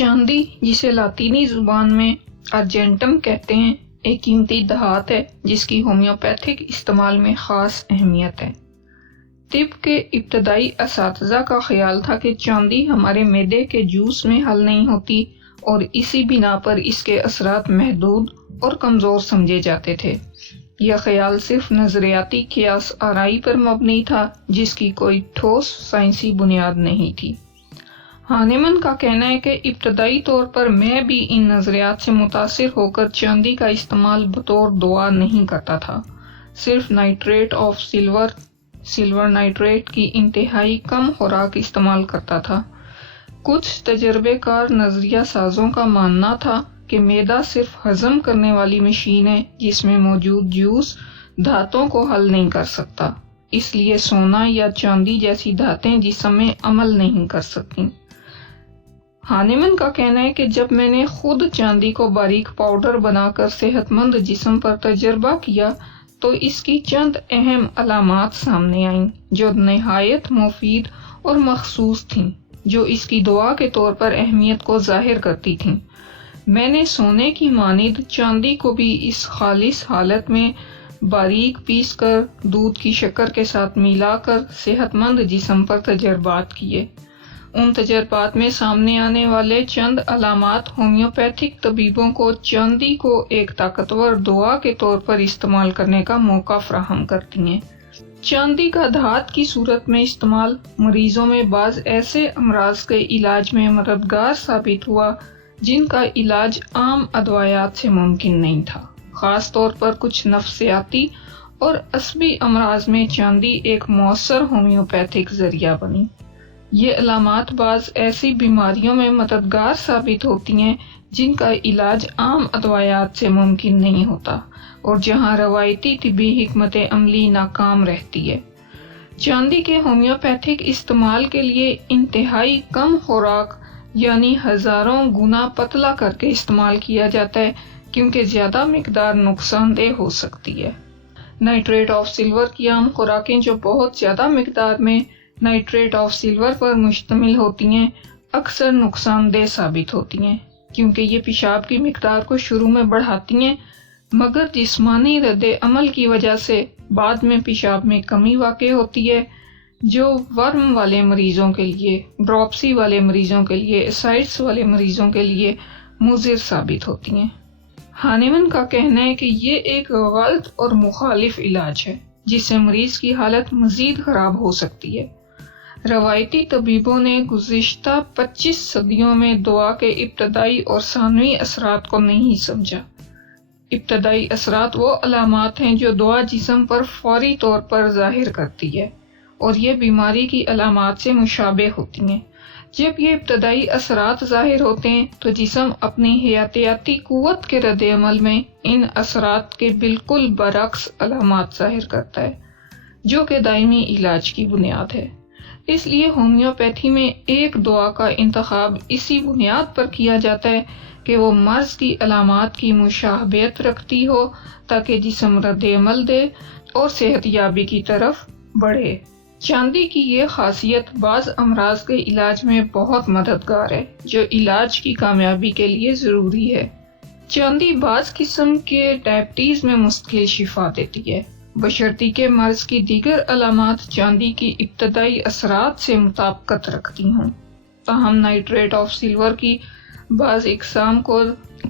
چاندی، جسے لاطینی زبان میں ارجنٹم کہتے ہیں، ایک قیمتی دھات ہے جس کی ہومیوپیتھک استعمال میں خاص اہمیت ہے۔ طب کے ابتدائی اساتذہ کا خیال تھا کہ چاندی ہمارے معدے کے جوس میں حل نہیں ہوتی اور اسی بنا پر اس کے اثرات محدود اور کمزور سمجھے جاتے تھے۔ یہ خیال صرف نظریاتی قیاس آرائی پر مبنی تھا جس کی کوئی ٹھوس سائنسی بنیاد نہیں تھی۔ ہانیمن کا کہنا ہے کہ ابتدائی طور پر میں بھی ان نظریات سے متاثر ہو کر چاندی کا استعمال بطور دوا نہیں کرتا تھا، صرف نائٹریٹ آف سلور نائٹریٹ کی انتہائی کم خوراک استعمال کرتا تھا۔ کچھ تجربے کار نظریہ سازوں کا ماننا تھا کہ معدہ صرف ہضم کرنے والی مشین ہے جس میں موجود جوس دھاتوں کو حل نہیں کر سکتا، اس لیے سونا یا چاندی جیسی دھاتیں جسم میں عمل نہیں کر سکتی۔ ہانیمن کا کہنا ہے کہ جب میں نے خود چاندی کو باریک پاؤڈر بنا کر صحت مند جسم پر تجربہ کیا تو اس کی چند اہم علامات سامنے آئیں جو نہایت مفید اور مخصوص تھیں، جو اس کی دوا کے طور پر اہمیت کو ظاہر کرتی تھیں۔ میں نے سونے کی مانند چاندی کو بھی اس خالص حالت میں باریک پیس کر دودھ کی شکر کے ساتھ ملا کر صحت مند جسم پر تجربات کیے۔ ان تجربات میں سامنے آنے والے چند علامات ہومیوپیتھک طبیبوں کو چاندی کو ایک طاقتور دوا کے طور پر استعمال کرنے کا موقع فراہم کرتی ہیں۔ چاندی کا دھات کی صورت میں استعمال مریضوں میں بعض ایسے امراض کے علاج میں مددگار ثابت ہوا جن کا علاج عام ادویات سے ممکن نہیں تھا، خاص طور پر کچھ نفسیاتی اور عصبی امراض میں چاندی ایک مؤثر ہومیوپیتھک ذریعہ بنی۔ یہ علامات بعض ایسی بیماریوں میں مددگار ثابت ہوتی ہیں جن کا علاج عام ادویات سے ممکن نہیں ہوتا اور جہاں روایتی طبی حکمت عملی ناکام رہتی ہے۔ چاندی کے ہومیوپیتھک استعمال کے لیے انتہائی کم خوراک یعنی ہزاروں گنا پتلا کر کے استعمال کیا جاتا ہے کیونکہ زیادہ مقدار نقصان دہ ہو سکتی ہے۔ نائٹریٹ آف سلور کی عام خوراکیں جو بہت زیادہ مقدار میں نائٹریٹ آف سلور پر مشتمل ہوتی ہیں اکثر نقصان دہ ثابت ہوتی ہیں کیونکہ یہ پیشاب کی مقدار کو شروع میں بڑھاتی ہیں مگر جسمانی رد عمل کی وجہ سے بعد میں پیشاب میں کمی واقع ہوتی ہے جو ورم والے مریضوں کے لیے، ڈراپسی والے مریضوں کے لیے، اسائٹس والے مریضوں کے لیے مضر ثابت ہوتی ہیں۔ ہانیمن کا کہنا ہے کہ یہ ایک غلط اور مخالف علاج ہے جس سے مریض کی حالت مزید خراب ہو سکتی ہے۔ روایتی طبیبوں نے گزشتہ 25 صدیوں میں دوا کے ابتدائی اور ثانوی اثرات کو نہیں سمجھا۔ ابتدائی اثرات وہ علامات ہیں جو دوا جسم پر فوری طور پر ظاہر کرتی ہے اور یہ بیماری کی علامات سے مشابہ ہوتی ہیں۔ جب یہ ابتدائی اثرات ظاہر ہوتے ہیں تو جسم اپنی حیاتیاتی قوت کے رد عمل میں ان اثرات کے بالکل برعکس علامات ظاہر کرتا ہے جو کہ دائمی علاج کی بنیاد ہے۔ اس لیے ہومیوپیتھی میں ایک دوا کا انتخاب اسی بنیاد پر کیا جاتا ہے کہ وہ مرض کی علامات کی مشابہت رکھتی ہو تاکہ جسم رد عمل دے اور صحت یابی کی طرف بڑھے۔ چاندی کی یہ خاصیت بعض امراض کے علاج میں بہت مددگار ہے جو علاج کی کامیابی کے لیے ضروری ہے۔ چاندی بعض قسم کے ڈائبٹیز میں مستقل شفا دیتی ہے، بشرطیکہ کہ مرض کی دیگر علامات چاندی کی ابتدائی اثرات سے مطابقت رکھتی ہوں۔ تاہم نائٹریٹ آف سلور کی بعض اقسام کو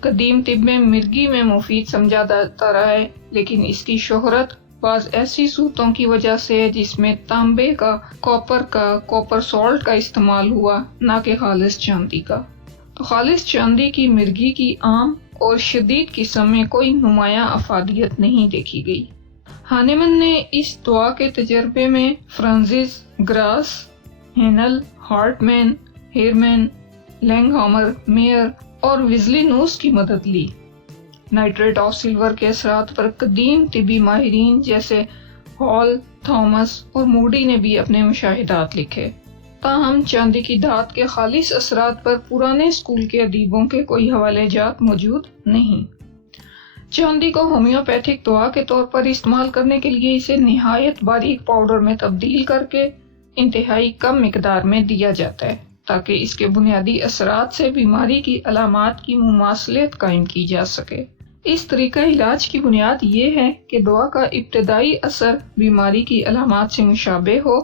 قدیم طب میں مرگی میں مفید سمجھا جاتا رہا ہے لیکن اس کی شہرت بعض ایسی صورتوں کی وجہ سے ہے جس میں تانبے کا، کوپر سالٹ کا استعمال ہوا نہ کہ خالص چاندی کا۔ تو خالص چاندی کی مرگی کی عام اور شدید قسم میں کوئی نمایاں افادیت نہیں دیکھی گئی۔ ہانیمن نے اس دوا کے تجربے میں فرانسس گراس، ہینل، ہارٹمین، ہیرمین، لینگہامر، میئر اور ویزلینوس کی مدد لی۔ نائٹریٹ آف سلور کے اثرات پر قدیم طبی ماہرین جیسے ہال، تھامس اور موڈی نے بھی اپنے مشاہدات لکھے۔ تاہم چاندی کی دھات کے خالص اثرات پر پرانے اسکول کے ادیبوں کے کوئی حوالے جات موجود نہیں۔ چاندی کو ہومیوپیتھک دوا کے طور پر استعمال کرنے کے لیے اسے نہایت باریک پاؤڈر میں تبدیل کر کے انتہائی کم مقدار میں دیا جاتا ہے تاکہ اس کے بنیادی اثرات سے بیماری کی علامات کی مماثلت قائم کی جا سکے۔ اس طریقہ علاج کی بنیاد یہ ہے کہ دوا کا ابتدائی اثر بیماری کی علامات سے مشابہ ہو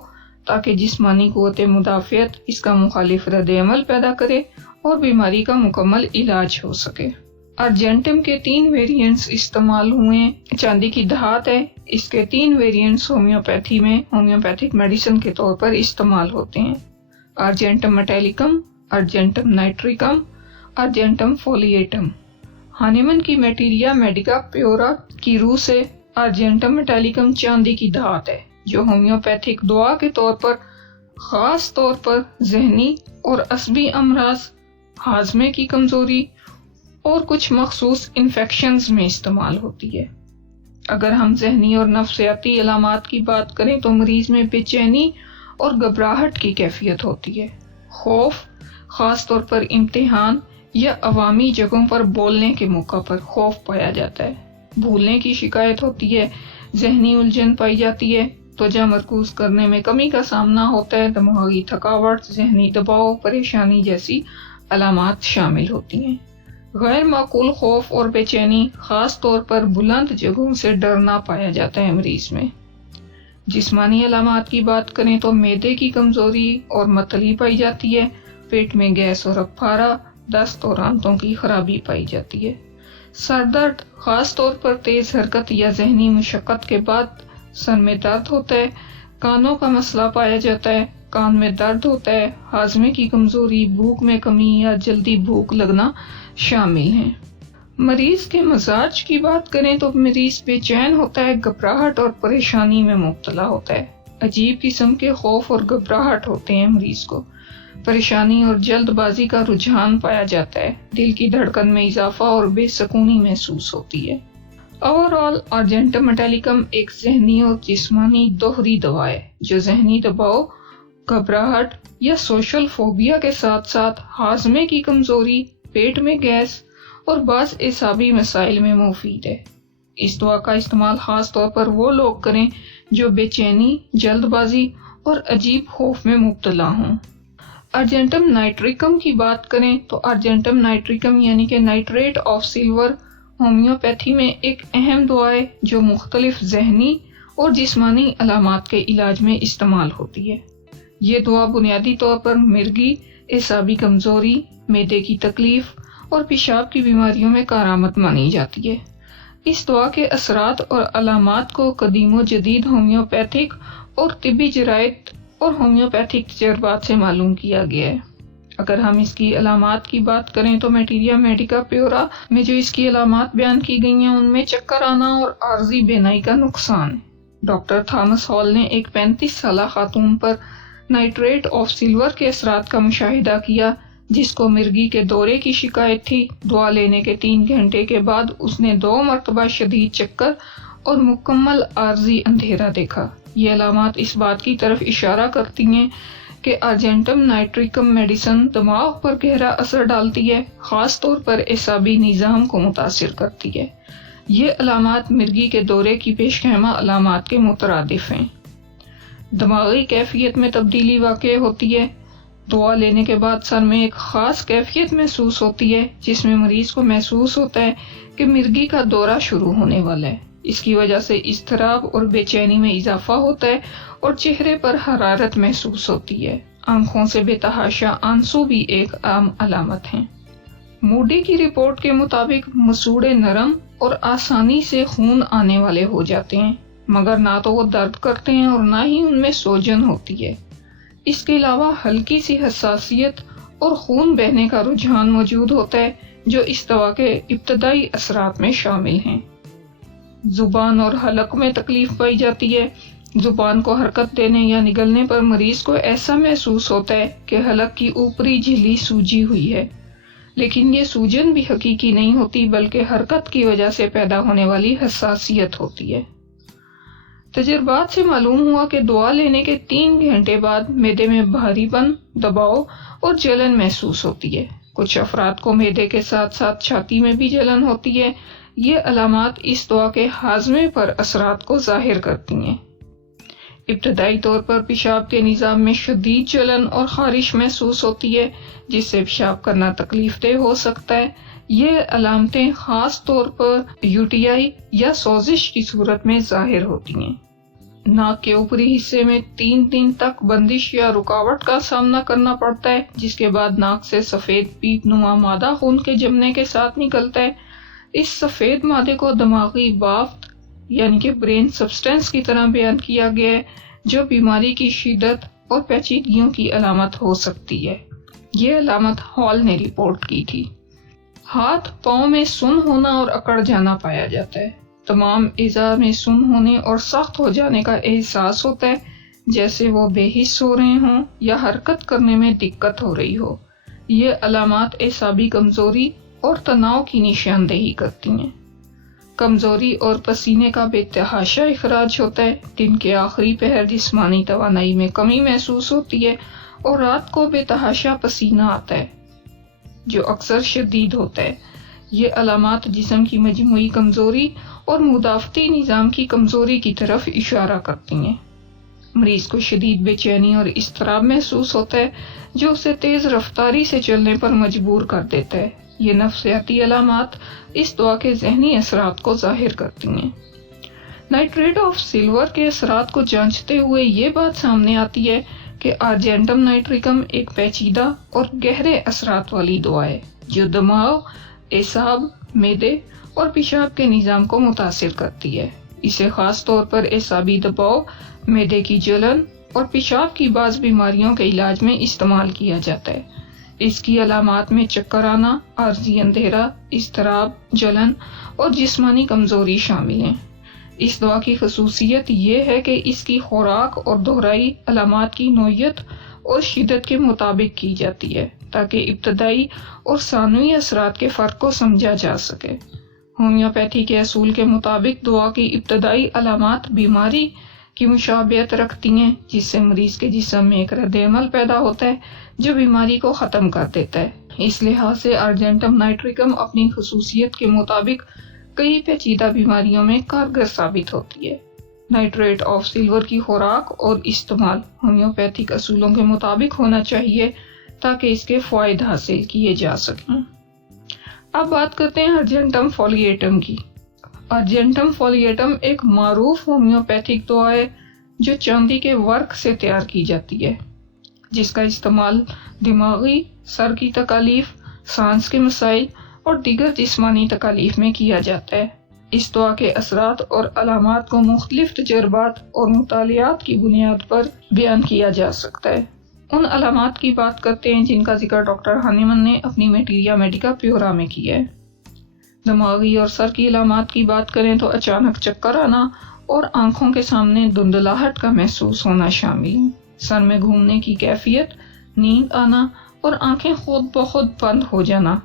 تاکہ جسمانی قوت مدافعت اس کا مخالف رد عمل پیدا کرے اور بیماری کا مکمل علاج ہو سکے۔ ارجنٹم کے 3 ویریئنٹس استعمال ہوئے ہیں۔ چاندی کی دھات ہے، اس کے 3 ویریئنٹس ہومیوپیتھی میں ہومیوپیتھک میڈیسن کے طور پر استعمال ہوتے ہیں: ارجنٹم میٹیلکم، ارجنٹم نائٹریکم، ارجنٹم فولیٹم۔ ہانیمن کی میٹیریا میڈیکا پیورا کی روح سے ارجنٹم میٹیلکم چاندی کی دھات ہے جو ہومیوپیتھک دوا کے طور پر خاص طور پر ذہنی اور عصبی امراض، ہاضمے کی کمزوری اور کچھ مخصوص انفیکشنز میں استعمال ہوتی ہے۔ اگر ہم ذہنی اور نفسیاتی علامات کی بات کریں تو مریض میں بے چینی اور گھبراہٹ کی کیفیت ہوتی ہے، خوف، خاص طور پر امتحان یا عوامی جگہوں پر بولنے کے موقع پر خوف پایا جاتا ہے، بھولنے کی شکایت ہوتی ہے، ذہنی الجھن پائی جاتی ہے، توجہ مرکوز کرنے میں کمی کا سامنا ہوتا ہے، دماغی تھکاوٹ، ذہنی دباؤ، پریشانی جیسی علامات شامل ہوتی ہیں۔ غیر معقول خوف اور بے چینی، خاص طور پر بلند جگہوں سے ڈرنا پایا جاتا ہے مریض میں۔ جسمانی علامات کی بات کریں تو معدے کی کمزوری اور متلی پائی جاتی ہے، پیٹ میں گیس اور اپھارا، دست اور آنتوں کی خرابی پائی جاتی ہے۔ سر درد، خاص طور پر تیز حرکت یا ذہنی مشقت کے بعد سر میں درد ہوتا ہے، کانوں کا مسئلہ پایا جاتا ہے، کان میں درد ہوتا ہے، ہاضمے کی کمزوری، بھوک میں کمی یا جلدی بھوک لگنا شامل ہیں۔ مریض کے مزاج کی بات کریں تو مریض بے چین ہوتا ہے، گھبراہٹ اور پریشانی میں مبتلا ہوتا ہے، عجیب قسم کے خوف اور گھبراہٹ ہوتے ہیں مریض کو، پریشانی اور جلد بازی کا رجحان پایا جاتا ہے، دل کی دھڑکن میں اضافہ اور بے سکونی محسوس ہوتی ہے۔ اوورآل ارجنٹم میٹیلکم ایک ذہنی اور جسمانی دوہری دوا ہے جو ذہنی دباؤ، گھبراہٹ یا سوشل فوبیا کے ساتھ ساتھ ہاضمے کی کمزوری، پیٹ میں گیس اور بعض اعصابی مسائل میں مفید ہے۔ اس دوا کا استعمال خاص طور پر وہ لوگ کریں جو بے چینی، جلد بازی اور عجیب خوف میں مبتلا ہوں۔ ارجنٹم نائٹریکم کی بات کریں تو ارجنٹم نائٹریکم یعنی کہ نائٹریٹ آف سلور ہومیوپیتھی میں ایک اہم دوا ہے جو مختلف ذہنی اور جسمانی علامات کے علاج میں استعمال ہوتی ہے۔ یہ دوا بنیادی طور پر مرگی، اعصابی کمزوری، معدے کی تکلیف اور پیشاب کی بیماریوں میں کارآمد مانی جاتی ہے۔ اس دوا کے اثرات اور علامات کو قدیم و جدید ہومیوپیتھک اور طبی جرائد اور ہومیوپیتھک تجربات سے معلوم کیا گیا ہے۔ اگر ہم اس کی علامات کی بات کریں تو میٹیریا میڈیکا پیورا میں جو اس کی علامات بیان کی گئی ہیں ان میں چکر آنا اور عارضی بینائی کا نقصان ہے۔ ڈاکٹر تھامس ہال نے ایک 35 سالہ خاتون پر نائٹریٹ آف سلور کے اثرات کا مشاہدہ کیا جس کو مرگی کے دورے کی شکایت تھی۔ دوا لینے کے 3 گھنٹے کے بعد اس نے 2 مرتبہ شدید چکر اور مکمل عارضی اندھیرا دیکھا۔ یہ علامات اس بات کی طرف اشارہ کرتی ہیں کہ ارجنٹم نائٹریکم میڈیسن دماغ پر گہرا اثر ڈالتی ہے، خاص طور پر اعصابی نظام کو متاثر کرتی ہے۔ یہ علامات مرگی کے دورے کی پیش خیمہ علامات کے مترادف ہیں۔ دماغی کیفیت میں تبدیلی واقع ہوتی ہے۔ دوا لینے کے بعد سر میں ایک خاص کیفیت محسوس ہوتی ہے جس میں مریض کو محسوس ہوتا ہے کہ مرگی کا دورہ شروع ہونے والا ہے۔ اس کی وجہ سے اضطراب اور بے چینی میں اضافہ ہوتا ہے اور چہرے پر حرارت محسوس ہوتی ہے۔ آنکھوں سے بے تحاشا آنسو بھی ایک عام علامت ہیں۔ موڈی کی رپورٹ کے مطابق مسوڑے نرم اور آسانی سے خون آنے والے ہو جاتے ہیں، مگر نہ تو وہ درد کرتے ہیں اور نہ ہی ان میں سوجن ہوتی ہے۔ اس کے علاوہ ہلکی سی حساسیت اور خون بہنے کا رجحان موجود ہوتا ہے جو اس دوا کے ابتدائی اثرات میں شامل ہیں۔ زبان اور حلق میں تکلیف پائی جاتی ہے۔ زبان کو حرکت دینے یا نگلنے پر مریض کو ایسا محسوس ہوتا ہے کہ حلق کی اوپری جھلی سوجی ہوئی ہے، لیکن یہ سوجن بھی حقیقی نہیں ہوتی بلکہ حرکت کی وجہ سے پیدا ہونے والی حساسیت ہوتی ہے۔ تجربات سے معلوم ہوا کہ دوا لینے کے 3 گھنٹے بعد معدے میں بھاری پن، دباؤ اور جلن محسوس ہوتی ہے۔ کچھ افراد کو معدے کے ساتھ ساتھ چھاتی میں بھی جلن ہوتی ہے۔ یہ علامات اس دوا کے ہاضمے پر اثرات کو ظاہر کرتی ہیں۔ ابتدائی طور پر پیشاب کے نظام میں شدید جلن اور خارش محسوس ہوتی ہے جس سے پیشاب کرنا تکلیف دہ ہو سکتا ہے۔ یہ علامتیں خاص طور پر UTI یا سوزش کی صورت میں ظاہر ہوتی ہیں۔ ناک کے اوپری حصے میں 3 دن تک بندش یا رکاوٹ کا سامنا کرنا پڑتا ہے، جس کے بعد ناک سے سفید پیپ نما مادہ خون کے جمنے کے ساتھ نکلتا ہے۔ اس سفید مادے کو دماغی بافت یعنی کہ برین سبسٹنس کی طرح بیان کیا گیا ہے، جو بیماری کی شدت اور پیچیدگیوں کی علامت ہو سکتی ہے۔ یہ علامت ہال نے رپورٹ کی تھی۔ ہاتھ پاؤں میں سن ہونا اور اکڑ جانا پایا جاتا ہے۔ تمام اعضاء میں سن ہونے اور سخت ہو جانے کا احساس ہوتا ہے، جیسے وہ بے حس ہو رہے ہوں یا حرکت کرنے میں دقت ہو رہی ہو۔ یہ علامات اعصابی کمزوری اور تناؤ کی نشاندہی کرتی ہیں۔ کمزوری اور پسینے کا بے تحاشا اخراج ہوتا ہے۔ دن کے آخری پہر جسمانی توانائی میں کمی محسوس ہوتی ہے اور رات کو بے تحاشا پسینہ آتا ہے، جو اکثر شدید ہوتا ہے۔ یہ علامات جسم کی مجموعی کمزوری اور مدافعتی نظام کی کمزوری کی طرف اشارہ کرتی ہیں۔ مریض کو شدید بے چینی اور اضطراب محسوس ہوتا ہے، جو اسے تیز رفتاری سے چلنے پر مجبور کر دیتا ہے۔ یہ نفسیاتی علامات اس دوا کے ذہنی اثرات کو ظاہر کرتی ہیں۔ نائٹریٹ آف سلور کے اثرات کو جانچتے ہوئے یہ بات سامنے آتی ہے کہ آرجینٹم نائٹریکم ایک پیچیدہ اور گہرے اثرات والی دوا ہے، جو دماغ، اعصاب، معدے اور پیشاب کے نظام کو متاثر کرتی ہے۔ اسے خاص طور پر اعصابی دباؤ، معدے کی جلن اور پیشاب کی بعض بیماریوں کے علاج میں استعمال کیا جاتا ہے۔ اس کی علامات میں چکر آنا، عارضی اندھیرا، اضطراب، جلن اور جسمانی کمزوری شامل ہیں۔ اس دوا کی خصوصیت یہ ہے کہ اس کی خوراک اور دہرائی علامات کی نوعیت اور شدت کے مطابق کی جاتی ہے، تاکہ ابتدائی اور ثانوی اثرات کے فرق کو سمجھا جا سکے۔ ہومیوپیتھی کے اصول کے مطابق دوا کی ابتدائی علامات بیماری کی مشابہت رکھتی ہیں، جس سے مریض کے جسم میں ایک رد عمل پیدا ہوتا ہے جو بیماری کو ختم کر دیتا ہے۔ اس لحاظ سے آرجینٹم نائٹریکم اپنی خصوصیت کے مطابق کئی پیچیدہ بیماریوں میں کارگر ثابت ہوتی ہے۔ نائٹریٹ آف سلور کی خوراک اور استعمال ہومیوپیتھک اصولوں کے مطابق ہونا چاہیے تاکہ اس کے فوائد حاصل کیے جا سکیں۔ اب بات کرتے ہیں ارجنٹم فولیٹم کی۔ ارجنٹم فولیٹم ایک معروف ہومیوپیتھک دوا ہے جو چاندی کے ورق سے تیار کی جاتی ہے، جس کا استعمال دماغی، سر کی تکالیف، سانس کے مسائل اور دیگر جسمانی تکالیف میں کیا جاتا ہے۔ اس دوا کے اثرات اور علامات کو مختلف تجربات اور مطالعات کی بنیاد پر بیان کیا جا سکتا ہے۔ ان علامات کی بات کرتے ہیں جن کا ذکر ڈاکٹر ہانیمن نے اپنی میٹیریا میڈیکا پیورا میں کیا ہے۔ دماغی اور سر کی علامات کی بات کریں تو اچانک چکر آنا اور آنکھوں کے سامنے دھندلاہٹ کا محسوس ہونا شامل ہے۔ سر میں گھومنے کی کیفیت، نیند آنا اور آنکھیں خود بخود بند ہو جانا،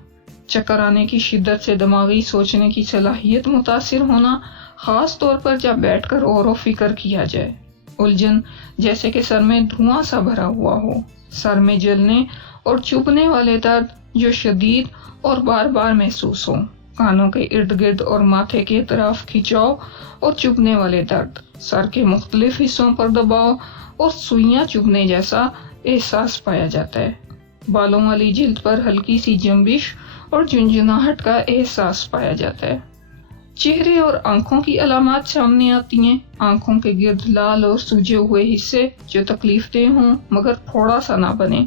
چکر آنے کی شدت سے دماغی سوچنے کی صلاحیت متاثر ہونا، خاص طور پر جب بیٹھ کر غور و فکر کیا جائے، الجھن جیسے کہ سر میں دھواں سا بھرا ہوا ہو، سر میں جلنے اور چبھنے والے درد جو شدید اور بار بار محسوس ہو، کانوں کے ارد گرد اور ماتھے کے اطراف کھچاؤ اور چبھنے والے درد، سر کے مختلف حصوں پر دباؤ اور سوئیاں چبھنے جیسا احساس پایا جاتا ہے، بالوں والی جلد پر ہلکی سی جنبش اور جھنجھناہٹ کا احساس پایا جاتا ہے۔ چہرے اور آنکھوں کی علامات سامنے آتی ہیں۔ آنکھوں کے گرد لال اور سوجے ہوئے حصے جو تکلیف دہ ہوں مگر تھوڑا سا نہ بنے،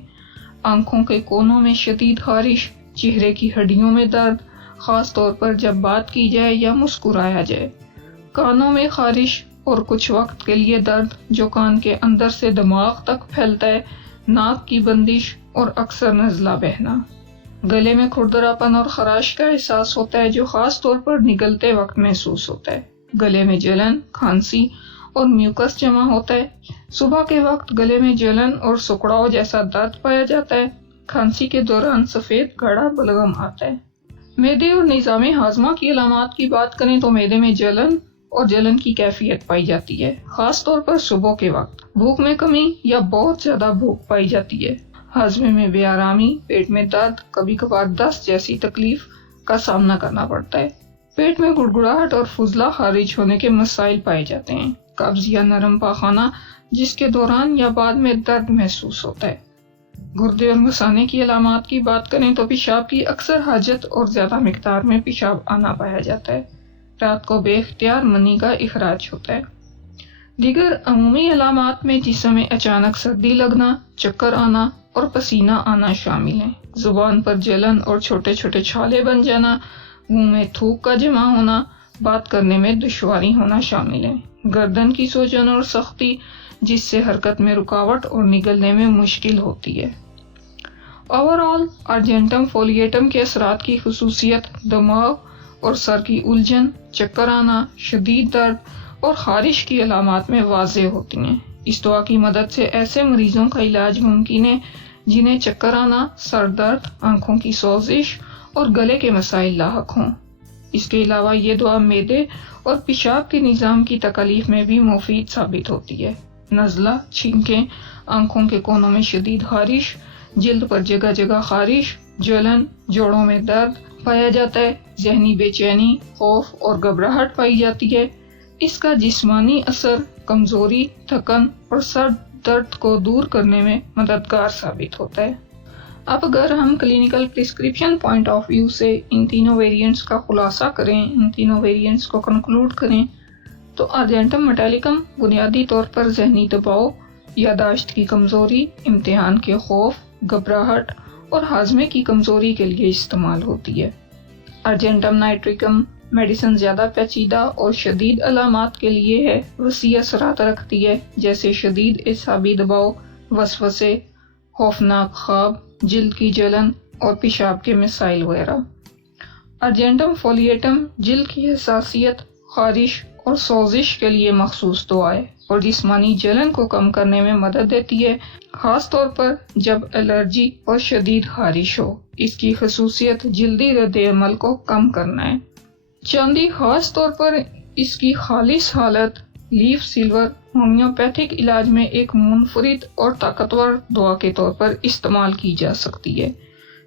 آنکھوں کے کونوں میں شدید خارش، چہرے کی ہڈیوں میں درد، خاص طور پر جب بات کی جائے یا مسکرایا جائے، کانوں میں خارش اور کچھ وقت کے لیے درد جو کان کے اندر سے دماغ تک پھیلتا ہے، ناک کی بندش اور اکثر نزلہ بہنا، گلے میں کھردراپن اور خراش کا احساس ہوتا ہے جو خاص طور پر نگلتے وقت محسوس ہوتا ہے، گلے میں جلن، کھانسی اور میوکس جمع ہوتا ہے، صبح کے وقت گلے میں جلن اور سکڑاؤ جیسا درد پایا جاتا ہے، کھانسی کے دوران سفید گاڑھا بلغم آتا ہے۔ معدے اور نظام ہاضمہ کی علامات کی بات کریں تو معدے میں جلن اور جلن کی کیفیت پائی جاتی ہے، خاص طور پر صبح کے وقت، بھوک میں کمی یا بہت زیادہ بھوک پائی جاتی ہے، ہاضمے میں بے آرامی، پیٹ میں درد، کبھی کبھار دست جیسی تکلیف کا سامنا کرنا پڑتا ہے، پیٹ میں گڑگڑاہٹ اور فضلہ خارج ہونے کے مسائل پائے جاتے ہیں، قبض یا نرم پاخانہ جس کے دوران یا بعد میں درد محسوس ہوتا ہے۔ گردے اور مثانے کی علامات کی بات کریں تو پیشاب کی اکثر حاجت اور زیادہ مقدار میں پیشاب آنا پایا جاتا ہے۔ رات کو بے اختیار منی کا اخراج ہوتا ہے۔ دیگر عمومی علامات میں جسم میں اچانک سردی لگنا، چکر آنا اور پسینہ آنا شامل ہیں۔ زبان پر جلن اور چھوٹے چھوٹے چھالے بن جانا، منہ میں تھوک کا جمع ہونا، بات کرنے میں دشواری ہونا شامل ہے۔ گردن کی سوجن اور سختی جس سے حرکت میں رکاوٹ اور نگلنے میں مشکل ہوتی ہے۔ اوورآل ارجنٹم فولیٹم کے اثرات کی خصوصیت دماغ اور سر کی الجھن، چکر آنا، شدید درد اور خارش کی علامات میں واضح ہوتی ہیں۔ اس دوا کی مدد سے ایسے مریضوں کا علاج ممکن ہے جنہیں چکر آنا، سر درد، آنکھوں کی سوزش اور گلے کے مسائل لاحق ہوں۔ اس کے علاوہ یہ دوا معدے اور پیشاب کے نظام کی تکلیف میں بھی مفید ثابت ہوتی ہے۔ نزلہ، چھینکیں، آنکھوں کے کونوں میں شدید خارش، جلد پر جگہ جگہ خارش، جلن، جوڑوں میں درد پایا جاتا ہے، ذہنی بے چینی، خوف اور گھبراہٹ پائی جاتی ہے۔ اس کا جسمانی اثر کمزوری، تھکن اور سر درد کو دور کرنے میں مددگار ثابت ہوتا ہے۔ اب اگر ہم clinical prescription point of view سے ان تینوں ویریئنٹس کا خلاصہ کریں، ان تینوں ویریئنٹس کو کنکلوڈ کریں، تو ارجنٹم میٹیلکم بنیادی طور پر ذہنی دباؤ، یادداشت کی کمزوری، امتحان کے خوف، گھبراہٹ اور ہاضمے کی کمزوری کے لیے استعمال ہوتی ہے۔ ارجنٹم نائٹریکم میڈیسن زیادہ پیچیدہ اور شدید علامات کے لیے ہے، وسیع اثرات رکھتی ہے، جیسے شدید اعصابی دباؤ، وسوسے، خوفناک خواب، جلد کی جلن اور پیشاب کے مسائل وغیرہ۔ ارجنٹم فولیٹم جلد کی حساسیت، خارش اور سوزش کے لیے مخصوص دوا ہے اور جسمانی جلن کو کم کرنے میں مدد دیتی ہے، خاص طور پر جب الرجی اور شدید خارش ہو۔ اس کی خصوصیت جلدی رد عمل کو کم کرنا ہے۔ چاندی خاص طور پر اس کی خالص حالت لیف سلور ہومیوپیتھک علاج میں ایک منفرد اور طاقتور دوا کے طور پر استعمال کی جا سکتی ہے۔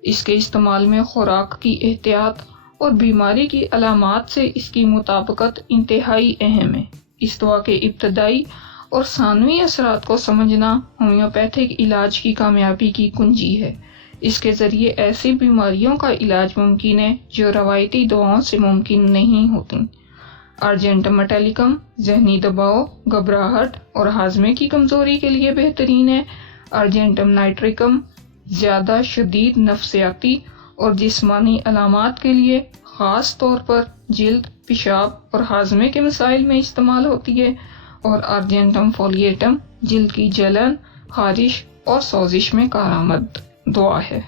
اس کے استعمال میں خوراک کی احتیاط اور بیماری کی علامات سے اس کی مطابقت انتہائی اہم ہے۔ اس دوا کے ابتدائی اور ثانوی اثرات کو سمجھنا ہومیوپیتھک علاج کی کامیابی کی کنجی ہے۔ اس کے ذریعے ایسی بیماریوں کا علاج ممکن ہے جو روایتی دواؤں سے ممکن نہیں ہوتی۔ ارجنٹم میٹیلکم ذہنی دباؤ، گھبراہٹ اور ہاضمے کی کمزوری کے لیے بہترین ہے۔ ارجنٹم نائٹریکم زیادہ شدید نفسیاتی اور جسمانی علامات کے لیے، خاص طور پر جلد، پیشاب اور ہاضمے کے مسائل میں استعمال ہوتی ہے، اور ارجنٹم فولیٹم جلد کی جلن، خارش اور سوزش میں کارآمد دوا ہے۔